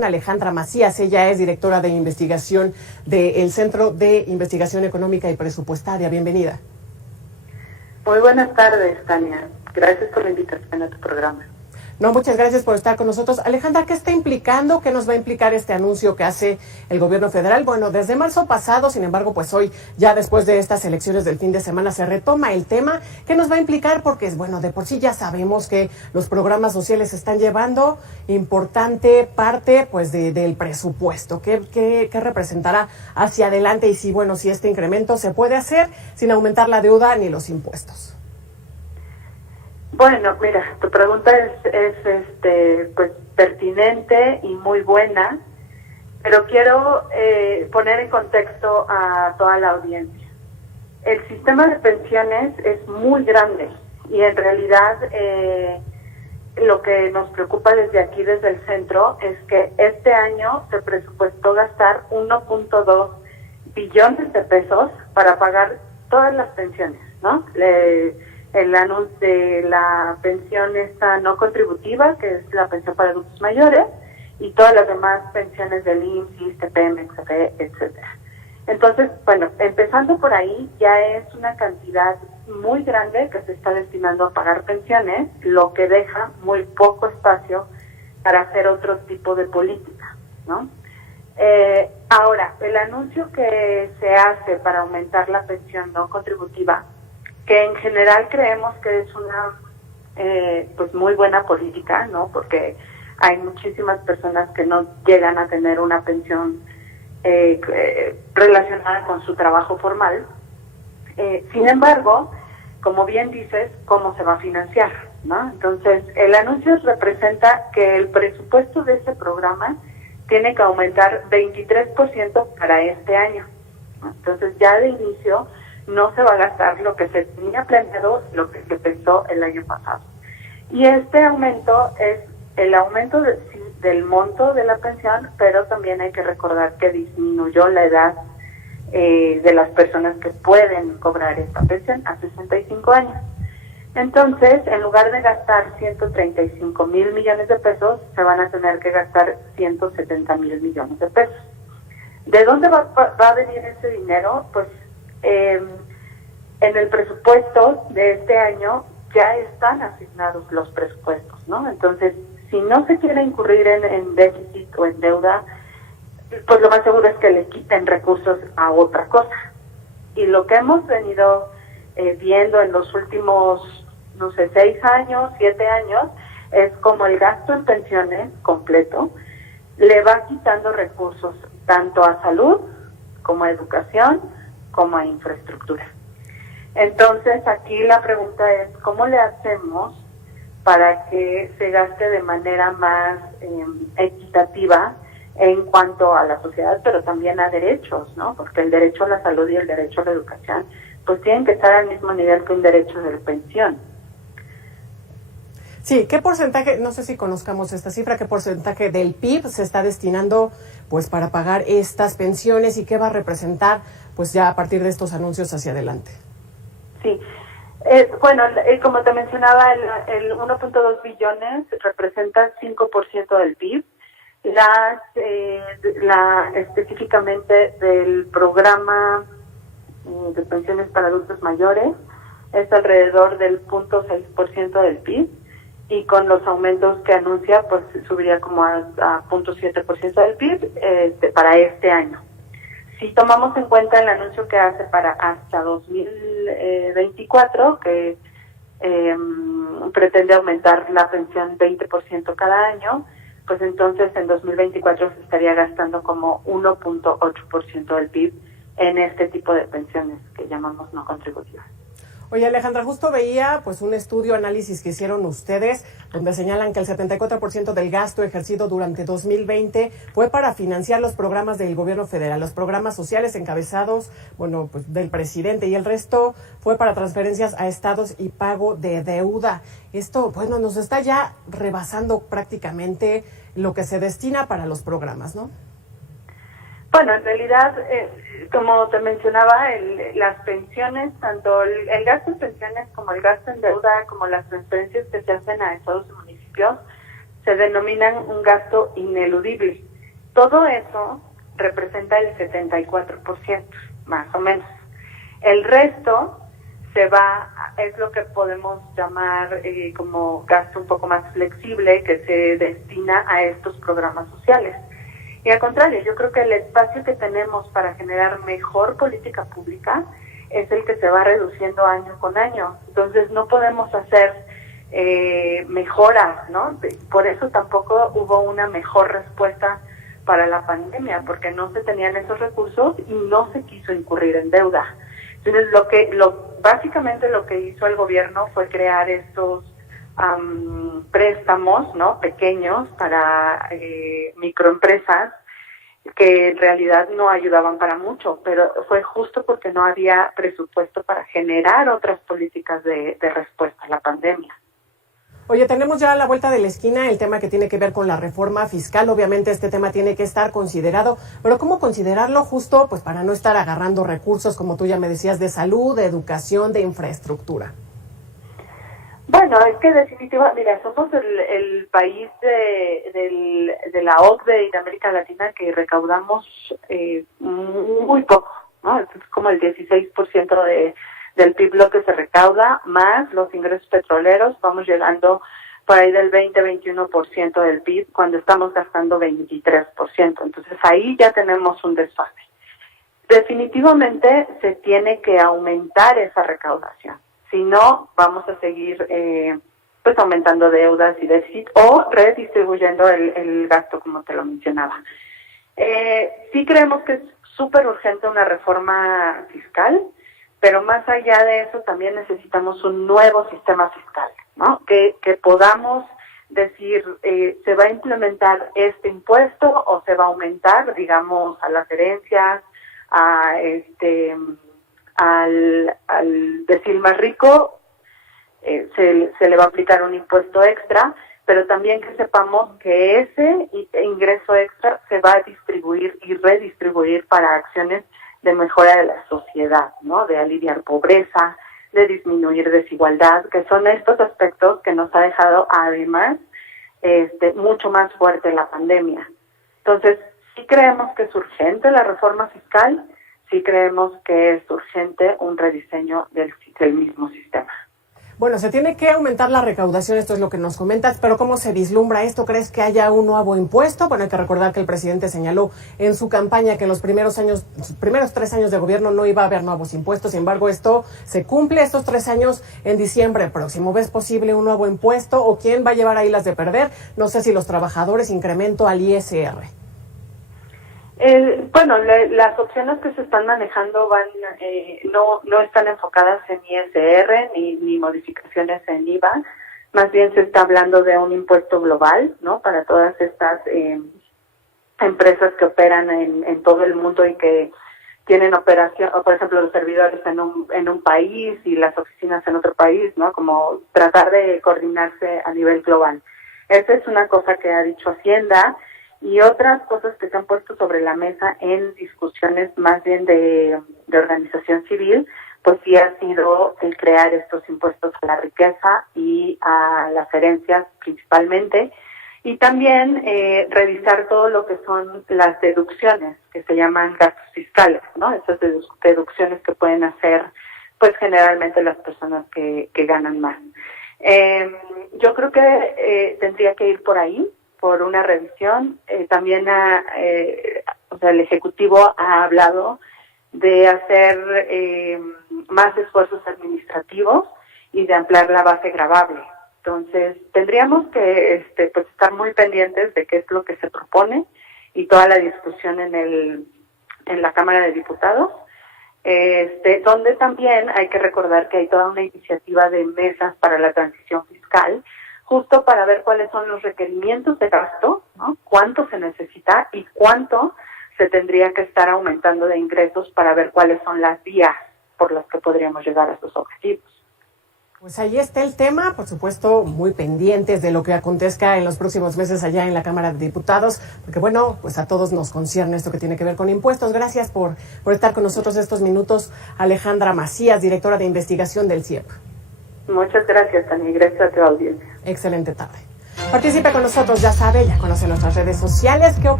Alejandra Macías, ella es directora de investigación del Centro de Investigación Económica y Presupuestaria. Bienvenida. Muy buenas tardes, Tania. Gracias por la invitación a tu programa. No, muchas gracias por estar con nosotros. Alejandra, ¿qué está implicando? ¿Qué nos va a implicar este anuncio que hace el gobierno federal? Bueno, desde marzo pasado, sin embargo, pues hoy, ya después de estas elecciones del fin de semana, se retoma el tema. ¿Qué nos va a implicar? Porque, bueno, de por sí ya sabemos que los programas sociales están llevando importante parte, pues, del presupuesto. ¿Qué representará hacia adelante? Y si, bueno, si este incremento se puede hacer sin aumentar la deuda ni los impuestos. Bueno, mira, tu pregunta es pues pertinente y muy buena, pero quiero poner en contexto a toda la audiencia. El sistema de pensiones es muy grande y en realidad lo que nos preocupa desde aquí, desde el centro, es que este año se presupuestó gastar 1.2 billones de pesos para pagar todas las pensiones, ¿no? El anuncio de la pensión esta no contributiva, que es la pensión para adultos mayores, y todas las demás pensiones del IMSS, ISSSTE, Pemex, CFE, etcétera. Entonces, bueno, empezando por ahí, ya es una cantidad muy grande que se está destinando a pagar pensiones, lo que deja muy poco espacio para hacer otro tipo de política, ¿no? Ahora, el anuncio que se hace para aumentar la pensión no contributiva, que en general creemos que es una pues muy buena política, ¿no? Porque hay muchísimas personas que no llegan a tener una pensión relacionada con su trabajo formal. Sin embargo, como bien dices, ¿cómo se va a financiar, ¿no? Entonces, el anuncio representa que el presupuesto de este programa tiene que aumentar 23% para este año, ¿no? Entonces, ya de inicio no se va a gastar lo que se tenía planeado, lo que se pensó el año pasado. Y este aumento es el aumento del monto de la pensión, pero también hay que recordar que disminuyó la edad de las personas que pueden cobrar esta pensión a 65 años. Entonces, en lugar de gastar 135 mil millones de pesos, se van a tener que gastar 170 mil millones de pesos. ¿De dónde va a venir ese dinero? Pues en el presupuesto de este año ya están asignados los presupuestos, ¿no? Entonces, si no se quiere incurrir en déficit o en deuda, pues lo más seguro es que le quiten recursos a otra cosa. Y lo que hemos venido viendo en los últimos, 6 años, 7 años, es como el gasto en pensiones completo le va quitando recursos tanto a salud como a educación, como a infraestructura. Entonces, aquí la pregunta es, ¿cómo le hacemos para que se gaste de manera más equitativa en cuanto a la sociedad, pero también a derechos, ¿no? Porque el derecho a la salud y el derecho a la educación, pues tienen que estar al mismo nivel que un derecho de pensión. Sí, ¿qué porcentaje, no sé si conozcamos esta cifra, qué porcentaje del PIB se está destinando pues para pagar estas pensiones y qué va a representar pues ya a partir de estos anuncios hacia adelante? Sí, bueno, como te mencionaba, el 1.2 billones representa 5% del PIB. Específicamente del programa de pensiones para adultos mayores es alrededor del 0.6% del PIB. Y con los aumentos que anuncia, pues subiría como a 0.7% del PIB para este año. Si tomamos en cuenta el anuncio que hace para hasta 2024, que pretende aumentar la pensión 20% cada año, pues entonces en 2024 se estaría gastando como 1.8% del PIB en este tipo de pensiones que llamamos no contributivas. Oye, Alejandra, justo veía pues un estudio, análisis que hicieron ustedes, donde señalan que el 74% del gasto ejercido durante 2020 fue para financiar los programas del gobierno federal, los programas sociales encabezados, bueno, pues del presidente, y el resto fue para transferencias a estados y pago de deuda. Esto, bueno, nos está ya rebasando prácticamente lo que se destina para los programas, ¿no? Bueno, en realidad, como te mencionaba, las pensiones, tanto el gasto en pensiones como el gasto en deuda, como las transferencias que se hacen a estados y municipios, se denominan un gasto ineludible. Todo eso representa el 74%, más o menos. El resto es lo que podemos llamar como gasto un poco más flexible, que se destina a estos programas sociales. Y al contrario, yo creo que el espacio que tenemos para generar mejor política pública es el que se va reduciendo año con año. Entonces no podemos hacer mejoras, ¿no? Por eso tampoco hubo una mejor respuesta para la pandemia, porque no se tenían esos recursos y no se quiso incurrir en deuda. Entonces básicamente lo que hizo el gobierno fue crear estos préstamos, ¿no?, pequeños para microempresas, que en realidad no ayudaban para mucho, pero fue justo porque no había presupuesto para generar otras políticas de respuesta a la pandemia. Oye, tenemos ya a la vuelta de la esquina el tema que tiene que ver con la reforma fiscal. Obviamente este tema tiene que estar considerado, pero ¿cómo considerarlo justo? Pues para no estar agarrando recursos, como tú ya me decías, de salud, de educación, de infraestructura. Bueno, es que definitivamente, mira, somos el país de la OCDE y de América Latina que recaudamos muy poco, ¿no? Es como el 16% del PIB lo que se recauda, más los ingresos petroleros, vamos llegando por ahí del 20-21% del PIB, cuando estamos gastando 23%. Entonces ahí ya tenemos un desfase. Definitivamente se tiene que aumentar esa recaudación. Si no, vamos a seguir pues aumentando deudas y déficit o redistribuyendo el gasto, como te lo mencionaba. Sí creemos que es súper urgente una reforma fiscal, pero más allá de eso también necesitamos un nuevo sistema fiscal, ¿no? Que podamos decir, ¿se va a implementar este impuesto o se va a aumentar, digamos, a las herencias, al decil más rico, se le va a aplicar un impuesto extra, pero también que sepamos que ese ingreso extra se va a distribuir y redistribuir para acciones de mejora de la sociedad, ¿no? De aliviar pobreza, de disminuir desigualdad, que son estos aspectos que nos ha dejado además mucho más fuerte la pandemia. Entonces, sí creemos que es urgente la reforma fiscal, sí creemos que es urgente un rediseño del mismo sistema. Bueno, se tiene que aumentar la recaudación, esto es lo que nos comentas, pero ¿cómo se vislumbra esto? ¿Crees que haya un nuevo impuesto? Bueno, hay que recordar que el presidente señaló en su campaña que en los primeros 3 años de gobierno no iba a haber nuevos impuestos. Sin embargo, esto se cumple estos 3 años en diciembre próximo. ¿Ves posible un nuevo impuesto o quién va a llevar ahí las de perder? No sé si los trabajadores, incremento al ISR. Bueno, las opciones que se están manejando no están enfocadas en ISR ni modificaciones en IVA, más bien se está hablando de un impuesto global, ¿no? Para todas estas empresas que operan en todo el mundo y que tienen operación, o por ejemplo los servidores en un país y las oficinas en otro país, ¿no? Como tratar de coordinarse a nivel global. Esa es una cosa que ha dicho Hacienda. Y otras cosas que se han puesto sobre la mesa en discusiones más bien de organización civil, pues sí ha sido el crear estos impuestos a la riqueza y a las herencias principalmente, y también revisar todo lo que son las deducciones, que se llaman gastos fiscales, ¿no? Esas deducciones que pueden hacer pues generalmente las personas que ganan más. Yo creo que tendría que ir por ahí, por una revisión. También el Ejecutivo ha hablado de hacer más esfuerzos administrativos y de ampliar la base gravable. Entonces, tendríamos que pues estar muy pendientes de qué es lo que se propone y toda la discusión en la Cámara de Diputados, donde también hay que recordar que hay toda una iniciativa de mesas para la transición fiscal, justo para ver cuáles son los requerimientos de gasto, ¿no? Cuánto se necesita y cuánto se tendría que estar aumentando de ingresos para ver cuáles son las vías por las que podríamos llegar a esos objetivos. Pues ahí está el tema, por supuesto, muy pendientes de lo que acontezca en los próximos meses allá en la Cámara de Diputados, porque bueno, pues a todos nos concierne esto que tiene que ver con impuestos. Gracias por estar con nosotros estos minutos, Alejandra Macías, directora de investigación del CIEP. Muchas gracias, Tania, y gracias a tu audiencia. Excelente tarde. Participe con nosotros, ya sabe, ya conoce nuestras redes sociales.